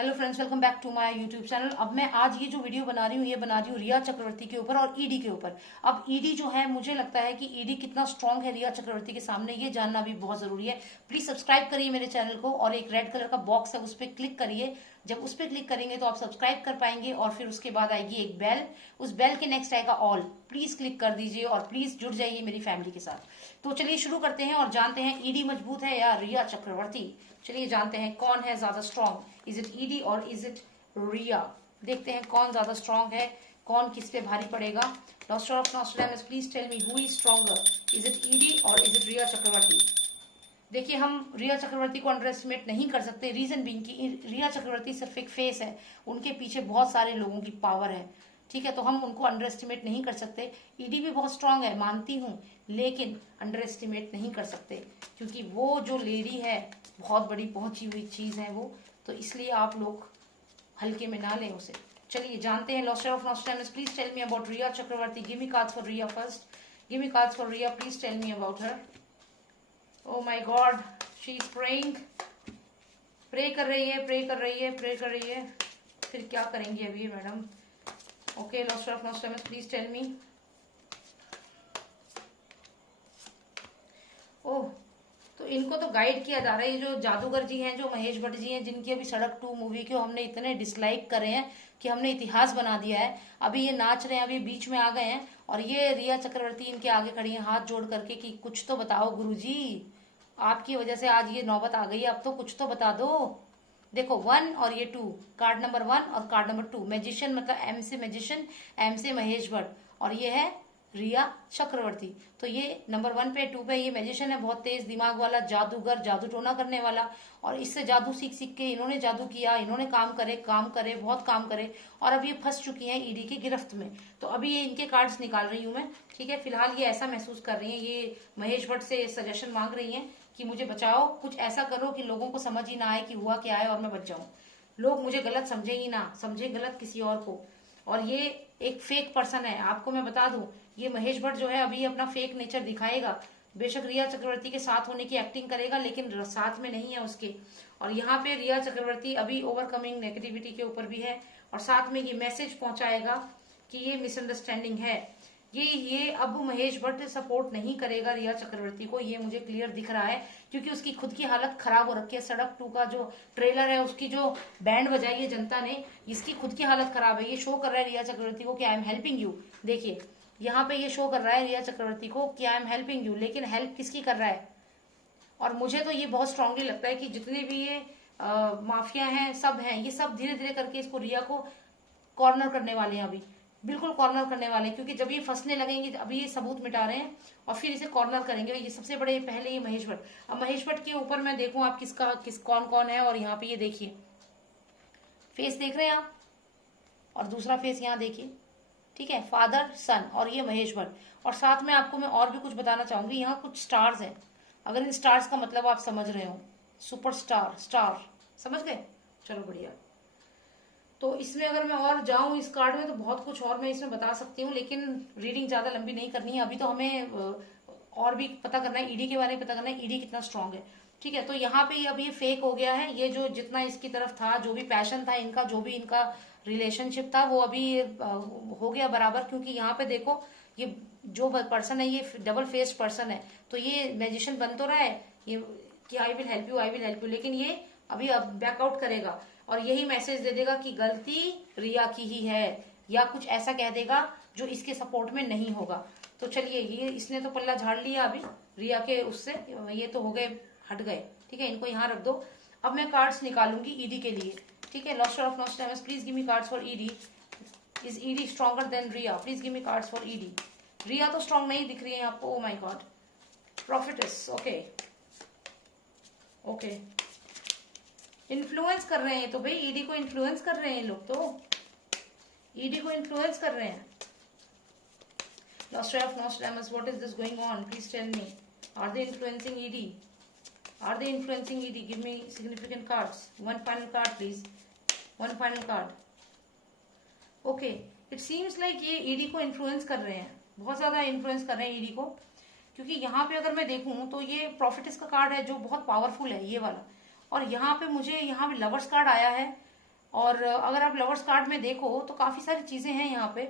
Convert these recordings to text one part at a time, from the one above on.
Hello friends, welcome back to my YouTube channel. अब मैं आज ये जो वीडियो बना रही हूँ ये बना रही हूँ रिया चक्रवर्ती के ऊपर और ईडी के ऊपर। अब ईडी जो है, मुझे लगता है कि ईडी कितना स्ट्रांग है रिया चक्रवर्ती के सामने, ये जानना भी बहुत जरूरी है। प्लीज सब्सक्राइब करिए मेरे चैनल को और एक रेड कलर का बॉक्स है उस पर क्लिक करिए। जब उस पर क्लिक करेंगे तो आप सब्सक्राइब कर पाएंगे और फिर उसके बाद आएगी एक बेल, उस बेल के नेक्स्ट आएगा ऑल। प्लीज क्लिक कर दीजिए और प्लीज जुड़ जाइए मेरी फैमिली के साथ। तो चलिए शुरू करते हैं और जानते हैं ईडी मजबूत है या रिया चक्रवर्ती। चलिए जानते हैं कौन है ज्यादा strong, is it ED or is it रिया। देखते हैं कौन ज्यादा स्ट्रांग है, कौन किस पे भारी पड़ेगा। लॉस्टर of Nostradamus, please tell me who is stronger, is it ED or is it Rhea Chakraborty. देखिए, हम रिया चक्रवर्ती को अंडर एस्टिमेट नहीं कर सकते, रीजन बीइंग कि रिया चक्रवर्ती सिर्फ एक फेस है, उनके पीछे बहुत सारे लोगों की पावर है। ठीक है, तो हम उनको अंडर एस्टिमेट नहीं कर सकते। ईडी भी बहुत स्ट्रांग है, मानती हूँ, लेकिन अंडर एस्टिमेट नहीं कर सकते क्योंकि वो जो लेडी है बहुत बड़ी पहुंची हुई चीज है वो, तो इसलिए आप लोग हल्के में ना लें उसे। चलिए जानते हैं लॉस्टर of Nostradamus, please tell me about Rhea Chakraborty. Give me cards for Rhea first, give me cards for Rhea, please tell me about her. Oh my god, she is praying, pray कर रही है, प्रे कर रही है, प्रे कर रही है। फिर क्या करेंगी अभी मैडम? ओके, लॉस्टर of Nostradamus, please tell me. Oh, तो इनको तो गाइड किया जा रहा है। ये जो जादूगर जी हैं, जो महेश भट्ट जी हैं, जिनकी अभी सड़क 2 मूवी को हमने इतने डिसलाइक करे हैं कि हमने इतिहास बना दिया है, अभी ये नाच रहे हैं, अभी बीच में आ गए हैं और ये रिया चक्रवर्ती इनके आगे खड़ी है हाथ जोड़ करके कि कुछ तो बताओ गुरुजी, आपकी वजह से आज ये नौबत आ गई है, अब तो कुछ तो बता दो। देखो 1 और ये 2, कार्ड नंबर 1 और कार्ड नंबर 2। मैजिशियन मतलब एम से मैजिशियन, एम से महेश भट्ट और ये है रिया चक्रवर्ती। तो ये नंबर 1 पे 2 पे ये मैजिशियन है, बहुत तेज दिमाग वाला जादूगर, जादू टोना करने वाला, और इससे जादू सीख सीख के इन्होंने जादू किया, इन्होंने काम करे बहुत काम करे और अब ये फंस चुकी हैं ईडी की गिरफ्त में। तो अभी ये इनके कार्ड्स निकाल रही हूं मैं। ठीक है, फिलहाल ये ऐसा महसूस कर रही हैं, ये महेश भट्ट से सजेशन मांग रही हैं कि मुझे बचाओ, कुछ ऐसा करो कि लोगों को समझ ही ना आए कि हुआ क्या है और मैं बच जाऊं, लोग मुझे गलत समझे ही ना, समझे गलत किसी और को। और ये एक फेक पर्सन है, आपको मैं बता दूं, ये महेश भट्ट जो है अभी अपना फेक नेचर दिखाएगा। बेशक रिया चक्रवर्ती के साथ होने की एक्टिंग करेगा लेकिन साथ में नहीं है उसके। और यहाँ पे रिया चक्रवर्ती अभी ओवरकमिंग नेगेटिविटी के ऊपर भी है और साथ में ये मैसेज पहुंचाएगा कि ये मिसअंडरस्टैंडिंग है। ये अब महेश भट्ट सपोर्ट नहीं करेगा रिया चक्रवर्ती को, ये मुझे क्लियर दिख रहा है क्योंकि उसकी खुद की हालत खराब हो रखी है। सड़क 2 का जो ट्रेलर है, उसकी जो बैंड बजाई है जनता ने, इसकी खुद की हालत खराब है। ये शो कर रहा है रिया चक्रवर्ती को कि आई एम हेल्पिंग यू। देखिए यहाँ पे ये शो कर रहा है रिया चक्रवर्ती को कि आई एम हेल्पिंग यू, लेकिन हेल्प किसकी कर रहा है? और मुझे तो ये बहुत स्ट्रांगली लगता है कि जितने भी ये माफिया हैं, सब हैं, ये सब धीरे धीरे करके इसको रिया को कॉर्नर करने वाले हैं, अभी बिल्कुल कॉर्नर करने वाले हैं क्योंकि जब ये फंसने लगेंगे, अभी ये सबूत मिटा रहे हैं और फिर इसे कॉर्नर करेंगे। ये सबसे बड़े पहले ये महेश भट्ट। अब महेश भट्ट के ऊपर मैं देखूं आप कौन कौन है, और यहाँ पे ये देखिए फेस देख रहे हैं आप, और दूसरा फेस यहाँ देखिए। ठीक है, फादर सन, और ये महेश भट्ट। और साथ में आपको मैं और भी कुछ बताना चाहूंगी, यहाँ कुछ स्टार्स हैं, अगर इन स्टार्स का मतलब आप समझ रहे हो, सुपरस्टार, स्टार, समझ गए? चलो बढ़िया। तो इसमें अगर मैं और जाऊं इस कार्ड में तो बहुत कुछ और मैं इसमें बता सकती हूँ, लेकिन रीडिंग ज्यादा लंबी नहीं करनी है। अभी तो हमें और भी पता करना है, ईडी के बारे में पता करना है, ईडी कितना स्ट्रांग है। ठीक है, तो यहाँ पे अब ये फेक हो गया है। ये जो जितना इसकी तरफ था, जो भी पैशन था इनका, जो भी इनका रिलेशनशिप था, वो अभी हो गया बराबर, क्योंकि यहाँ पे देखो ये जो पर्सन है ये डबल फेस्ड पर्सन है। तो ये मैजिशियन बन तो रहा है ये कि I will help you, I will help you, लेकिन ये अभी अब बैकआउट करेगा और यही मैसेज दे देगा कि गलती रिया की ही है, या कुछ ऐसा कह देगा जो इसके सपोर्ट में नहीं होगा। तो चलिए, ये इसने तो पल्ला झाड़ लिया अभी रिया के उससे, ये तो हो गए, हट गए। ठीक है, इनको यहाँ रख दो। अब मैं कार्ड्स निकालूंगी ईडी के लिए। ठीक है, लॉस्टर of Nostradamus, please give me cards for ED. Is ED stronger than Rhea? Please give me cards for ED. Rhea तो स्ट्रॉन्ग नहीं दिख रही है आपको। Oh my god, prophetess, okay okay, influence कर रहे हैं तो भाई, ईडी को इन्फ्लुएंस कर रहे हैं लोग, तो ईडी को इन्फ्लुएंस कर रहे हैं। लॉस्टर of Nostradamus, what is this going on? Please tell me, are they influencing ED? Are they influencing ED? Give me significant cards. One final card please, one final card. Okay, it seems like ये ED को influence कर रहे हैं, बहुत ज्यादा influence कर रहे हैं ईडी को, क्योंकि यहाँ पे अगर मैं देखूं तो ये प्रॉफिटेस का कार्ड है जो बहुत पावरफुल है, ये वाला। और यहाँ पे मुझे यहाँ पे लवर्स कार्ड आया है, और अगर आप लवर्स कार्ड में देखो तो काफी सारी चीजें हैं यहाँ पे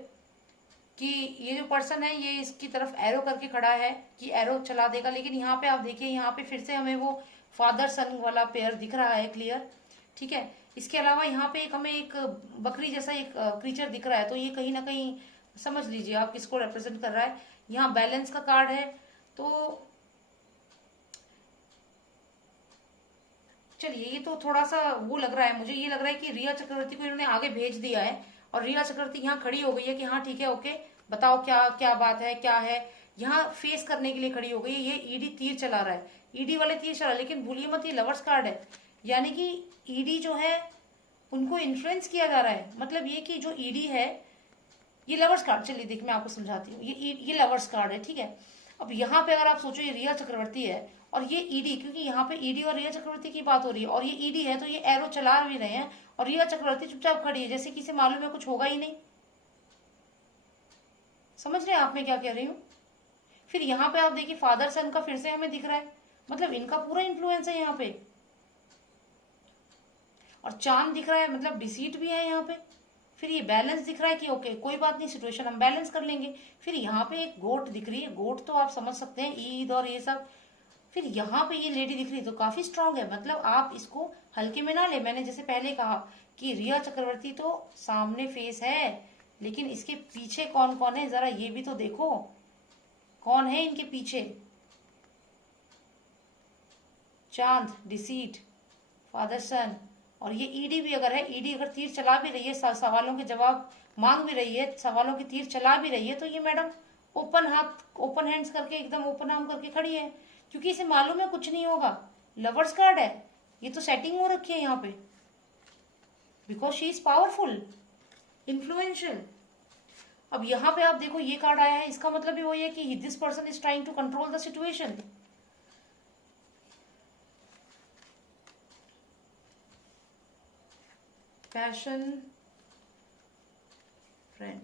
कि ये जो पर्सन है ये इसकी तरफ एरो करके खड़ा है कि एरो चला देगा, लेकिन यहाँ पे आप देखिए यहाँ पे फिर से हमें वो फादर सन वाला पेयर दिख रहा है क्लियर। ठीक है, इसके अलावा यहाँ पे एक हमें एक बकरी जैसा एक क्रीचर दिख रहा है, तो ये कहीं ना कहीं समझ लीजिए आप किसको रिप्रेजेंट कर रहा है। यहाँ बैलेंस का कार्ड है, तो चलिए ये तो थोड़ा सा वो लग रहा है, मुझे ये लग रहा है कि रिया चक्रवर्ती को इन्होंने आगे भेज दिया है और रिया चक्रवर्ती यहाँ खड़ी हो गई है कि हाँ ठीक है ओके बताओ क्या क्या बात है क्या है, यहाँ फेस करने के लिए खड़ी हो गई है। ये ईडी तीर चला रहा है, ईडी वाले तीर चला, लेकिन भूलिए मत ये लवर्स कार्ड है, यानी कि ईडी जो है उनको इन्फ्लुएंस किया जा रहा है। मतलब ये कि जो ईडी है ये लवर्स कार्ड, चलिए देख मैं आपको समझाती हूँ, ये लवर्स कार्ड है। ठीक है, अब यहाँ पे अगर आप सोचो ये रिया चक्रवर्ती है और ये ईडी, क्योंकि यहाँ पे ईडी और रिया चक्रवर्ती की बात हो रही है और ये ईडी है तो ये एरो चला भी रहे हैं और रिया चक्रवर्ती चुपचाप खड़ी है जैसे किसी मालूम है कुछ होगा ही नहीं। समझ रहे हैं आप मैं क्या कह रही हूँ। फिर यहाँ पे आप देखिए फादर सन का फिर से हमें दिख रहा है, मतलब इनका पूरा इन्फ्लुएंस है यहाँ पे, और चांद दिख रहा है मतलब डिसीट भी है यहाँ पे। फिर ये बैलेंस दिख रहा है कि ओके कोई बात नहीं सिचुएशन हम बैलेंस कर लेंगे। फिर यहाँ पे एक गोट दिख रही है, गोट तो आप समझ सकते हैं ईद और ये सब। फिर यहाँ पे ये लेडी दिख रही है तो काफी स्ट्रांग है, मतलब आप इसको हल्के में ना ले। मैंने जैसे पहले कहा कि रिया चक्रवर्ती तो सामने फेस है, लेकिन इसके पीछे कौन कौन है जरा ये भी तो देखो, कौन है इनके पीछे। चांद, डिसीट, फादर सन, और ये ईडी भी अगर है, ईडी अगर तीर चला भी रही है, सवालों के जवाब मांग भी रही है, सवालों की तीर चला भी रही है, तो ये मैडम ओपन हाथ ओपन हैंड्स करके एकदम ओपन आर्म करके खड़ी है, क्योंकि इसे मालूम है कुछ नहीं होगा। लवर्स कार्ड है, ये तो सेटिंग हो रखी है यहाँ पे, because she is powerful, influential. अब यहाँ पे आप देखो ये कार्ड आया है, इसका मतलब भी वही है कि this person is trying to control the situation. Passion, friend,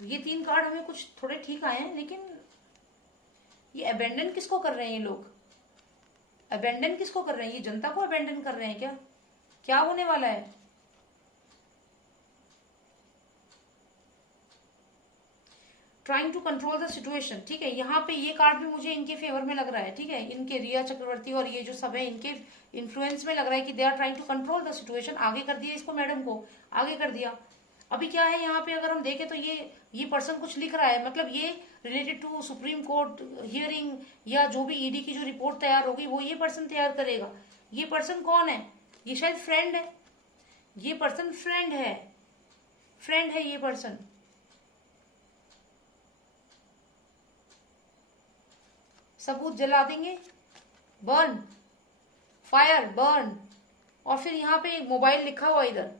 ये तीन कार्ड हमें कुछ थोड़े ठीक आए हैं, लेकिन ये अबेंडन किसको कर रहे हैं ये लोग, अबेंडन किसको कर रहे हैं, ये जनता को अबेंडन कर रहे हैं क्या, क्या होने वाला है। Trying to control the situation, ठीक है, यहाँ पे ये कार्ड भी मुझे इनके फेवर में लग रहा है। ठीक है, इनके रिया चक्रवर्ती और ये जो सब है इनके इन्फ्लुएंस में लग रहा है कि they are trying to control the situation. आगे कर दिया इसको, मैडम को आगे कर दिया। अभी क्या है यहाँ पे अगर हम देखें तो ये पर्सन कुछ लिख रहा है, मतलब ये related to Supreme Court hearing या जो भी ईडी की जो रिपोर्ट तैयार होगी वो ये पर्सन तैयार करेगा। ये पर्सन कौन है, ये शायद फ्रेंड है, ये पर्सन फ्रेंड है, फ्रेंड है ये पर्सन। सबूत जला देंगे, बर्न, फायर, बर्न, और फिर यहाँ पे एक मोबाइल लिखा हुआ इधर,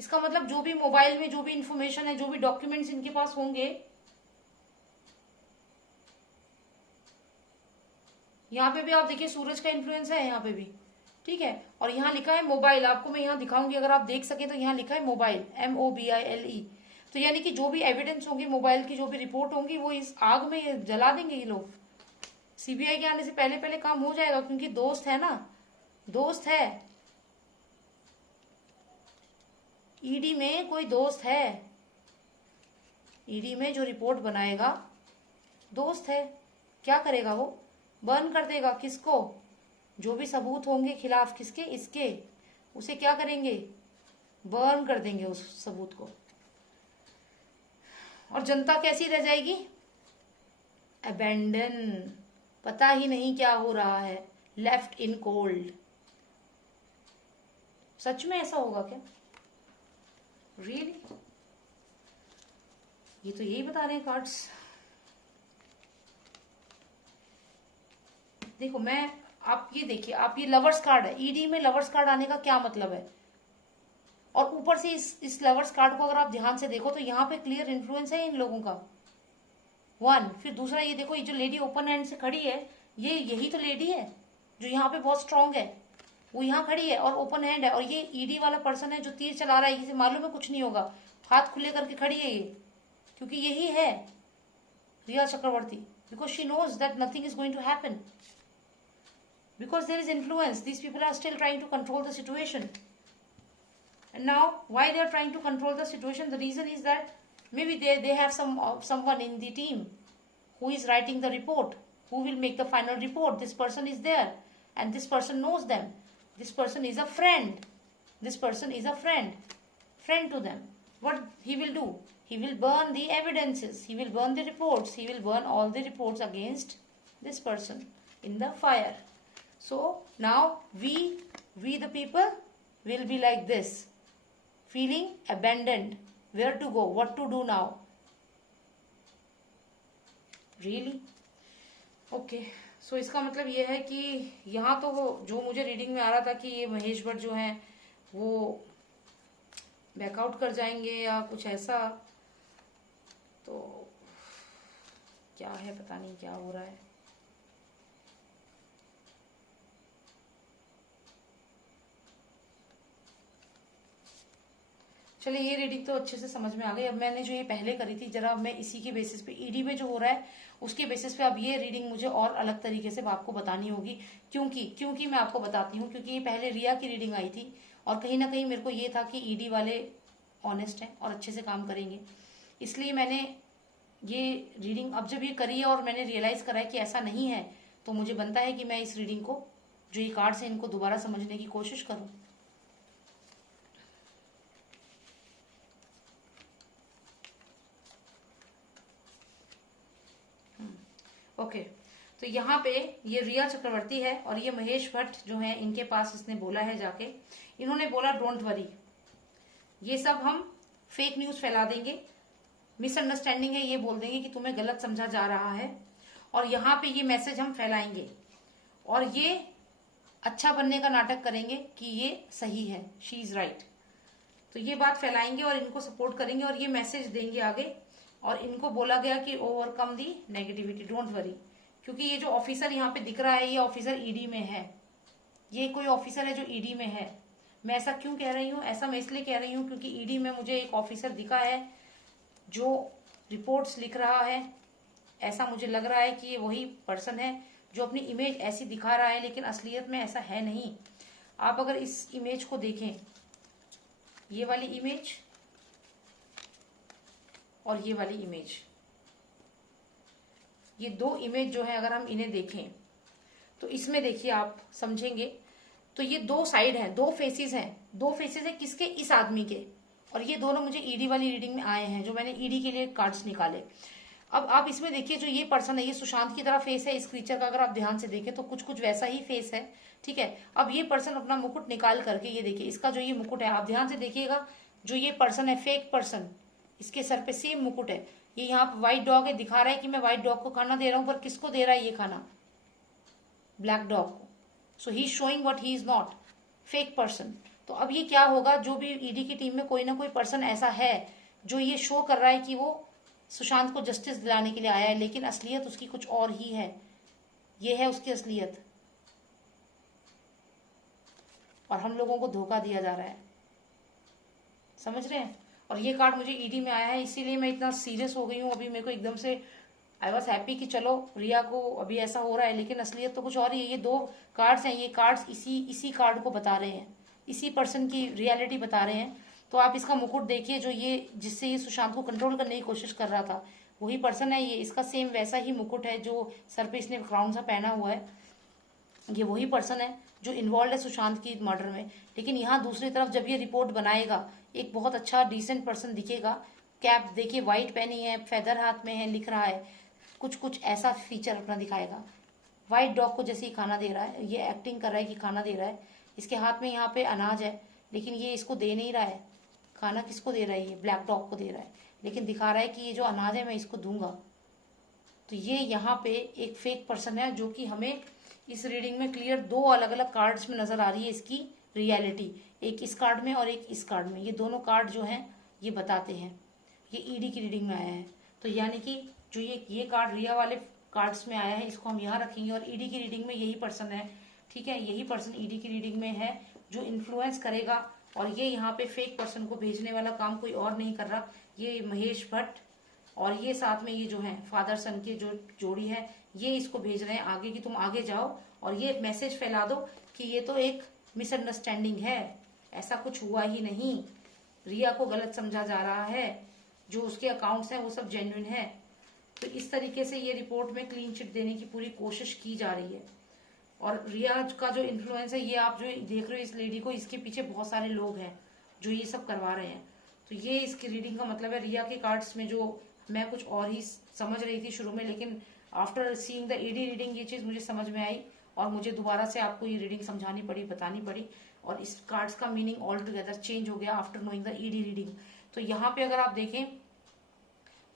इसका मतलब जो भी मोबाइल में जो भी इंफॉर्मेशन है, जो भी डॉक्यूमेंट्स इनके पास होंगे, यहाँ पे भी आप देखिए सूरज का इन्फ्लुएंस है यहाँ पे भी। ठीक है, और यहाँ लिखा है मोबाइल, आपको मैं यहाँ दिखाऊंगी अगर आप देख सके तो यहाँ लिखा है मोबाइल, MOBILE। तो यानी कि जो भी एविडेंस होंगी मोबाइल की, जो भी रिपोर्ट होंगी वो इस आग में जला देंगे ये लोग। सीबीआई के आने से पहले पहले काम हो जाएगा, क्योंकि दोस्त है ना, दोस्त है, ईडी में कोई दोस्त है, ईडी में जो रिपोर्ट बनाएगा दोस्त है। क्या करेगा वो, बर्न कर देगा किसको, जो भी सबूत होंगे खिलाफ किसके, इसके, उसे क्या करेंगे, बर्न कर देंगे उस सबूत को। और जनता कैसी रह जाएगी, अबेंडन, पता ही नहीं क्या हो रहा है, लेफ्ट इन कोल्ड। सच में ऐसा होगा क्या, रियली ये तो यही बता रहे हैं कार्ड्स। देखो मैं, आप ये देखिए, आप ये लवर्स कार्ड है, ईडी में लवर्स कार्ड आने का क्या मतलब है, और ऊपर से इस लवर्स कार्ड को अगर आप ध्यान से देखो तो यहाँ पे क्लियर इन्फ्लुएंस है इन लोगों का, वन। फिर दूसरा ये देखो, ये जो लेडी ओपन हैंड से खड़ी है, ये यही तो लेडी है जो यहाँ पे बहुत स्ट्रांग है, वो यहाँ खड़ी है और ओपन हैंड है, और ये ईडी वाला पर्सन है जो तीर चला रहा है, इसे मालूम है कुछ नहीं होगा, हाथ खुले करके खड़ी है ये, क्योंकि यही है Rhea Chakraborty, because she knows that nothing is going to happen. because there is influence. These people are still trying to control the situation. And now, why they are trying to control the situation? The reason is that maybe they have someone in the team who is writing the report, who will make the final report. This person is there, and this person knows them. This person is a friend. This person is a friend to them. What he will do? He will burn the evidences. He will burn the reports. He will burn all the reports against this person in the fire. So now we the people will be like this, feeling abandoned. Where to go? What to do now? Really? Okay, so इसका मतलब ये है कि यहाँ तो जो मुझे reading में आ रहा था कि ये महेश भट्ट जो हैं वो बैकआउट कर जाएंगे या कुछ ऐसा, तो क्या है पता नहीं क्या हो रहा है। चलिए, ये रीडिंग तो अच्छे से समझ में आ गई। अब मैंने जो ये पहले करी थी, जरा मैं इसी के बेसिस पे, ईडी में जो हो रहा है उसके बेसिस पे अब ये रीडिंग मुझे और अलग तरीके से आपको बतानी होगी। क्योंकि मैं आपको बताती हूँ, क्योंकि ये पहले रिया की रीडिंग आई थी और कहीं ना कहीं मेरे को ये था कि ईडी वाले ऑनेस्ट हैं और अच्छे से काम करेंगे, इसलिए मैंने ये रीडिंग अब जब ये करी है और मैंने रियलाइज करा है कि ऐसा नहीं है, तो मुझे बनता है कि मैं इस रीडिंग को, जो ये कार्ड्स हैं, इनको दोबारा समझने की कोशिश करूँ। ओके, तो यहाँ पे ये रिया चक्रवर्ती है और ये महेश भट्ट जो है, इनके पास इसने बोला है जाके, इन्होंने बोला डोंट वरी, ये सब हम फेक न्यूज फैला देंगे, मिसअंडरस्टैंडिंग है ये बोल देंगे कि तुम्हें गलत समझा जा रहा है, और यहाँ पे ये मैसेज हम फैलाएंगे और ये अच्छा बनने का नाटक करेंगे कि ये सही है, शी इज राइट। तो ये बात फैलाएंगे और इनको सपोर्ट करेंगे और ये मैसेज देंगे आगे। और इनको बोला गया कि overcome the negativity, don't worry, क्योंकि ये जो ऑफिसर यहाँ पे दिख रहा है, ये ऑफिसर ईडी में है, ये कोई ऑफिसर है जो ईडी में है। मैं ऐसा क्यों कह रही हूँ? ऐसा मैं इसलिए कह रही हूँ क्योंकि ईडी में मुझे एक ऑफिसर दिखा है जो रिपोर्ट्स लिख रहा है। ऐसा मुझे लग रहा है कि ये वही पर्सन है जो अपनी इमेज ऐसी दिखा रहा है, लेकिन असलियत में ऐसा है नहीं। आप अगर इस इमेज को देखें, ये वाली इमेज और ये वाली इमेज, ये दो इमेज जो है, अगर हम इन्हें देखें तो इसमें देखिए आप समझेंगे, तो ये दो साइड हैं, दो फेसेस हैं, दो फेसेस है किसके? इस आदमी के। और ये दोनों मुझे ईडी वाली रीडिंग में आए हैं, जो मैंने ईडी के लिए कार्ड्स निकाले। अब आप इसमें देखिए, जो ये पर्सन है, ये सुशांत की तरह फेस है इस क्रीचर का, अगर आप ध्यान से देखें तो कुछ कुछ वैसा ही फेस है, ठीक है। अब ये पर्सन अपना मुकुट निकाल करके, ये देखिए इसका जो ये मुकुट है, आप ध्यान से देखिएगा, जो ये पर्सन है फेक पर्सन, इसके सर पे सेम मुकुट है। ये यहाँ पे व्हाइट डॉग है, दिखा रहा है कि मैं व्हाइट डॉग को खाना दे रहा हूं, पर किसको दे रहा है ये खाना? ब्लैक डॉग को। So he is showing what he is not, fake person. तो अब ये क्या होगा? जो भी ईडी की टीम में कोई ना कोई पर्सन ऐसा है जो ये शो कर रहा है कि वो सुशांत को जस्टिस दिलाने के लिए आया है, लेकिन असलियत उसकी कुछ और ही है। ये है उसकी असलियत, और हम लोगों को धोखा दिया जा रहा है, समझ रहे हैं? और ये कार्ड मुझे ईडी में आया है, इसीलिए मैं इतना सीरियस हो गई हूँ। अभी मेरे को एकदम से आई वॉज हैप्पी कि चलो रिया को अभी ऐसा हो रहा है, लेकिन असलियत तो कुछ और ही है। ये दो कार्ड्स हैं, ये कार्ड्स इसी कार्ड को बता रहे हैं, इसी पर्सन की रियलिटी बता रहे हैं। तो आप इसका मुकुट देखिए, जो ये जिससे ये सुशांत को कंट्रोल करने की कोशिश कर रहा था, वही पर्सन है ये। इसका सेम वैसा ही मुकुट है, जो सर पे इसने क्राउन सा पहना हुआ है, ये वही पर्सन है जो इन्वॉल्व है सुशांत की मर्डर में। लेकिन यहाँ दूसरी तरफ जब ये रिपोर्ट बनाएगा, एक बहुत अच्छा डिसेंट पर्सन दिखेगा। कैप देखिए व्हाइट पहनी है, फेदर हाथ में है, लिख रहा है, कुछ कुछ ऐसा फीचर अपना दिखाएगा। व्हाइट डॉग को जैसे ही खाना दे रहा है, ये एक्टिंग कर रहा है कि खाना दे रहा है। इसके हाथ में यहाँ पे अनाज है, लेकिन ये इसको दे नहीं रहा है। खाना किसको दे रहा है? ये ब्लैक डॉग को दे रहा है, लेकिन दिखा रहा है कि ये जो अनाज है मैं इसको दूंगा। तो ये यहाँ पे एक फेक पर्सन है, जो कि हमें इस रीडिंग में क्लियर दो अलग अलग कार्ड्स में नजर आ रही है इसकी रियलिटी, एक इस कार्ड में और एक इस कार्ड में। ये दोनों कार्ड जो हैं ये बताते हैं, ये ईडी की रीडिंग में आया है। तो यानी कि जो ये कार्ड रिया वाले कार्ड्स में आया है, इसको हम यहाँ रखेंगे, और ईडी की रीडिंग में यही पर्सन है, ठीक है। यही पर्सन ईडी की रीडिंग में है जो इन्फ्लुएंस करेगा, और ये यहाँ पे फेक पर्सन को भेजने वाला काम कोई और नहीं कर रहा, ये महेश भट्ट और ये साथ में ये जो है फादर सन की जो जोड़ी है, ये इसको भेज रहे हैं आगे कि तुम आगे जाओ और ये मैसेज फैला दो कि ये तो एक मिसअंडरस्टैंडिंग है, ऐसा कुछ हुआ ही नहीं, रिया को गलत समझा जा रहा है, जो उसके अकाउंट्स हैं वो सब जेन्युइन है। तो इस तरीके से ये रिपोर्ट में क्लीन चिट देने की पूरी कोशिश की जा रही है। और रिया का जो इन्फ्लुएंस है, ये आप जो देख रहे हो इस लेडी को, इसके पीछे बहुत सारे लोग हैं जो ये सब करवा रहे हैं। तो ये इसकी रीडिंग का मतलब है। रिया के कार्ड्स में जो मैं कुछ और ही समझ रही थी शुरू में, लेकिन after seeing the ED reading ये चीज मुझे समझ में आई और मुझे दोबारा से आपको ये रीडिंग समझानी पड़ी, बतानी पड़ी, और इस कार्ड्स का मीनिंग ऑल टुगेदर चेंज हो गया after knowing the ED reading. तो यहाँ पे अगर आप देखें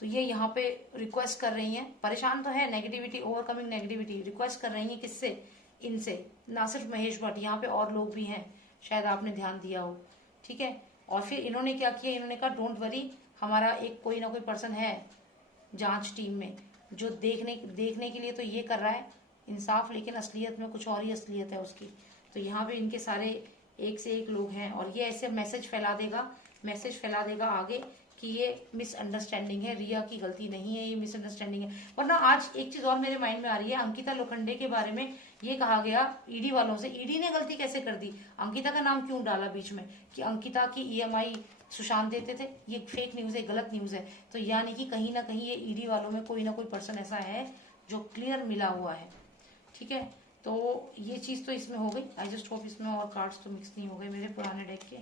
तो ये यहाँ पे रिक्वेस्ट कर रही हैं, परेशान तो है, नेगेटिविटी, ओवरकमिंग नेगेटिविटी, रिक्वेस्ट कर रही हैं किससे, इनसे, ना सिर्फ महेश भट्ट, यहाँ पे और लोग भी हैं, शायद आपने ध्यान दिया हो, ठीक है। और फिर इन्होंने क्या किया, इन्होंने कहा डोंट वरी, हमारा एक कोई ना कोई पर्सन है जांच टीम में जो देखने के लिए तो ये कर रहा है इंसाफ, लेकिन असलियत में कुछ और ही असलियत है उसकी। तो यहाँ पे इनके सारे एक से एक लोग हैं और ये ऐसे मैसेज फैला देगा आगे कि ये मिसअंडरस्टैंडिंग है, रिया की गलती नहीं है, ये मिसअंडरस्टैंडिंग है। वरना आज एक चीज और मेरे माइंड में आ रही है, अंकिता लोखंडे के बारे में ये कहा गया ईडी वालों से, ईडी ने गलती कैसे कर दी, अंकिता का नाम क्यों डाला बीच में कि अंकिता की ईएमआई सुशांत देते थे, ये फेक न्यूज है, गलत न्यूज है। तो यानी कि कहीं ना कहीं ये ईडी वालों में कोई ना कोई पर्सन ऐसा है जो क्लियर मिला हुआ है, ठीक है। तो ये चीज तो इसमें हो गई। आई जस्ट होप इसमें और कार्ड्स तो मिक्स नहीं हो गए मेरे पुराने डेक के,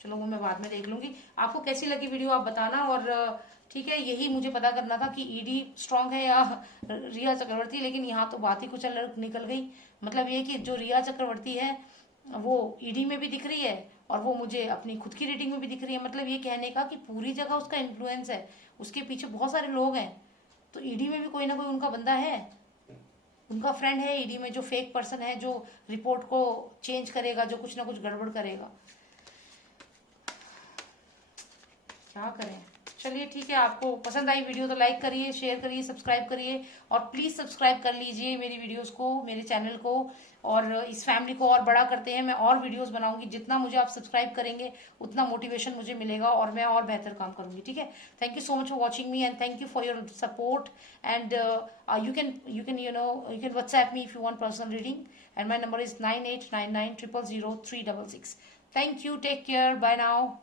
चलो वो मैं बाद में देख लूंगी। आपको कैसी लगी वीडियो आप बताना, और ठीक है, यही मुझे पता करना था कि ईडी स्ट्रांग है या रिया चक्रवर्ती, लेकिन यहाँ तो बात ही कुछ अलग निकल गई। मतलब ये कि जो रिया चक्रवर्ती है वो ईडी में भी दिख रही है और वो मुझे अपनी खुद की रीडिंग में भी दिख रही है। मतलब ये कहने का कि पूरी जगह उसका इन्फ्लुएंस है, उसके पीछे बहुत सारे लोग हैं, तो ईडी में भी कोई ना कोई उनका बंदा है, उनका फ्रेंड है ईडी में, जो फेक पर्सन है, जो रिपोर्ट को चेंज करेगा, जो कुछ ना कुछ गड़बड़ करेगा। क्या करें, चलिए ठीक है। आपको पसंद आई वीडियो तो लाइक करिए, शेयर करिए, सब्सक्राइब करिए, और प्लीज सब्सक्राइब कर लीजिए मेरी वीडियोस को, मेरे चैनल को, और इस फैमिली को और बड़ा करते हैं। मैं और वीडियोस बनाऊंगी, जितना मुझे आप सब्सक्राइब करेंगे उतना मोटिवेशन मुझे मिलेगा और मैं और बेहतर काम करूंगी, ठीक है। Thank you so much for watching me and thank you for your support, and you can WhatsApp me if you want personal reading, and my number is 9899000366. Thank you, take care, bye now.